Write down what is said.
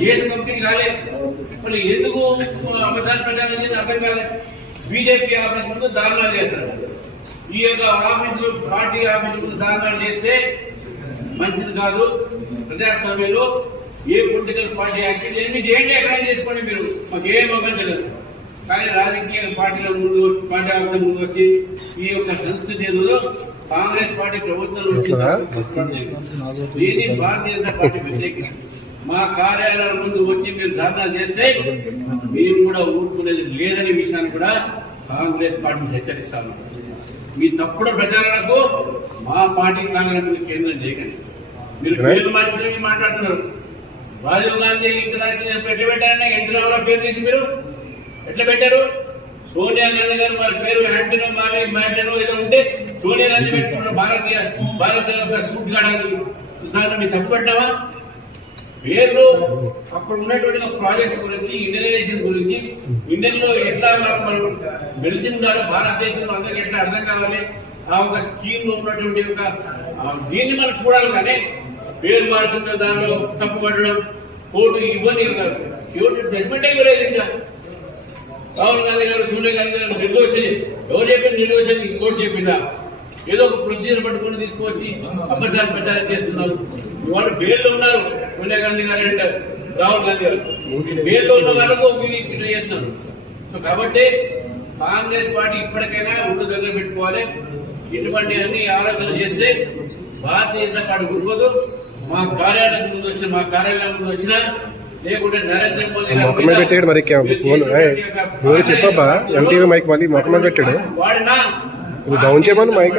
Case complete కాలేదు. మరి ఎందుకు అబద్ధాలు ప్రచారం చేసి అర్థం కాలేదు. బీజేపీ ఆఫీస్ ముందు దారుణాలు చేస్తారు. ఈ యొక్క ఆఫీసులు పార్టీ ఆఫీసు ముందు దారుణాలు చేస్తే మంచిది కాదు. ప్రజాస్వామ్యంలో ఏ పొలిటికల్ పార్టీ యాక్టివ్ ఎన్ని చేయండి, ఎక్కడ చేసుకోండి, మీరు మాకు ఏం అవకాశం తెలియదు. కానీ రాజకీయ పార్టీల ముందు పార్టీ ఆఫీసుల ముందు వచ్చి ఈ యొక్క సంస్కృతి ఏదో కాంగ్రెస్ పార్టీ ప్రభుత్వంలో దీన్ని భారతీయ జనతా పార్టీ వ్యతిరేకించింది. మా కార్యాలయాల ముందు వచ్చి మీరు ధర్నా చేస్తే మేము కూడా ఊరుకునేది లేదనే విషయాన్ని కూడా కాంగ్రెస్ పార్టీని హెచ్చరిస్తాము. మీ తప్పుడు ప్రచారాలకు మా పార్టీ కాంగ్రెస్ కేంద్రం చేయకండి. మీరు పేర్లు మార్చుకుని మాట్లాడుతున్నారు. రాజీవ్ గాంధీ ఇంటర్నేషనల్ ఎట్లా పెట్టారని ఎన్టీ రామారావు పేరు తీసి మీరు ఎట్లా పెట్టారు? సోనియా గాంధీ గారు వారి పేరు హ్యాంటనో మ్యాటనో ఏదో ఉంటే సోనియా గాంధీ పెట్టుకున్నారు. భారతీయ సూట్ గాడాలి మీరు తప్పు పెట్టావా? పేర్లు అప్పుడు ఉన్నటువంటి ప్రాజెక్ట్ గురించి, ఇండియనైజేషన్ గురించి, ఇండియన్ లో ఎట్లా మనం మెడిసిన్ ద్వారా భారతదేశంలో అందరికి ఎట్లా అర్థం కావాలి, ఆ ఒక స్కీమ్ లో ఉన్నటువంటి ఒక దీన్ని మనం చూడాలి. కానీ పేరు మారుతున్న దానిలో తప్పు పడడం, కోర్టు ఇవ్వని కోర్టు జడ్జిమెంట్ ఇవ్వలేదు. ఇంకా రాహుల్ గాంధీ గారు, సోనియా గాంధీ గారు నిర్దోషి, ఎవరు చెప్పిన నిర్దోషి కోర్టు చెప్పిందా? ఏదో ఒక ప్రొసీజర్ పట్టుకుని తీసుకువచ్చి అబద్ధాలు ప్రచారం చేస్తున్నారు. వాళ్ళు బెయిల్లో ఉన్నారు. సోనియా గాంధీ గారు అండ్ రాహుల్ గాంధీ గారు బెయిల్లో ఉన్న వాళ్ళకు మీరు ఇట్లా చేస్తున్నారు. సో కాబట్టి కాంగ్రెస్ పార్టీ ఇప్పటికైనా ఒళ్ళు దగ్గర పెట్టుకోవాలి. ఇటువంటి అన్ని ఆలోచనలు చేస్తే భారతీయ జనతా పార్టీ ఊరుకోదు. మా కార్యాలయం ముందు వచ్చినా లేకుంటే నరేంద్ర మోదీ వాడినా డౌన్ చేయమని మైక్